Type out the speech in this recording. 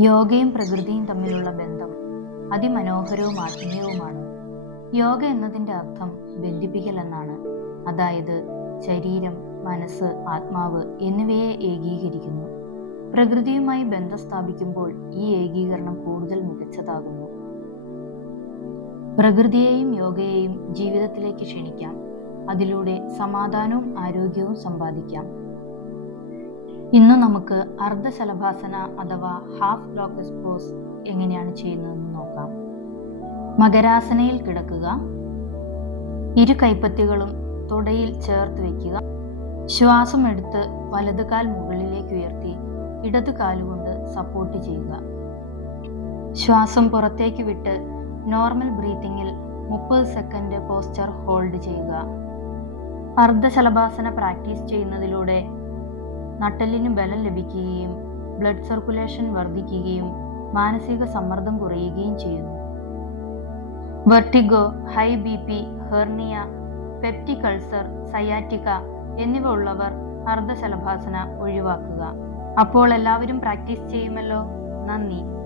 യോഗയും പ്രകൃതിയും തമ്മിലുള്ള ബന്ധം അതിമനോഹരവും ആത്മീയവുമാണ്. യോഗ എന്നതിൻ്റെ അർത്ഥം ബന്ധിപ്പിക്കൽ എന്നാണ്. അതായത് ശരീരം, മനസ്സ്, ആത്മാവ് എന്നിവയെ ഏകീകരിക്കുന്നു. പ്രകൃതിയുമായി ബന്ധം സ്ഥാപിക്കുമ്പോൾ ഈ ഏകീകരണം കൂടുതൽ മികച്ചതാകുന്നു. പ്രകൃതിയെയും യോഗയെയും ജീവിതത്തിലേക്ക് ക്ഷണിക്കാം. അതിലൂടെ സമാധാനവും ആരോഗ്യവും സമ്പാദിക്കാം. ഇന്ന് നമുക്ക് അർദ്ധശലഭാസന അഥവാ ഹാഫ് ലോട്ടസ് പോസ് എങ്ങനെയാണ് ചെയ്യുന്നതെന്ന് നോക്കാം. മകരാസനയിൽ കിടക്കുക. ഇരു കൈപ്പത്തികളും തുടയിൽ ചേർത്ത് വയ്ക്കുക. ശ്വാസം എടുത്ത് വലത് കാൽ മുകളിലേക്ക് ഉയർത്തി ഇടത് കാലുകൊണ്ട് സപ്പോർട്ട് ചെയ്യുക. ശ്വാസം പുറത്തേക്ക് വിട്ട് നോർമൽ ബ്രീത്തിങ്ങിൽ 30 സെക്കൻഡ് പോസ്ചർ ഹോൾഡ് ചെയ്യുക. അർദ്ധശലഭാസന പ്രാക്ടീസ് ചെയ്യുന്നതിലൂടെ നട്ടെല്ലിന് ബലം ലഭിക്കുകയും ബ്ലഡ് സർക്കുലേഷൻ വർദ്ധിക്കുകയും മാനസിക സമ്മർദ്ദം കുറയുകയും ചെയ്യുന്നു. Vertigo, high BP, hernia, peptic ulcer, sciatica എന്നിവ ഉള്ളവർ അർദ്ധശലഭാസന ഒഴിവാക്കുക. അപ്പോൾ എല്ലാവരും പ്രാക്ടീസ് ചെയ്യുമല്ലോ. നന്ദി.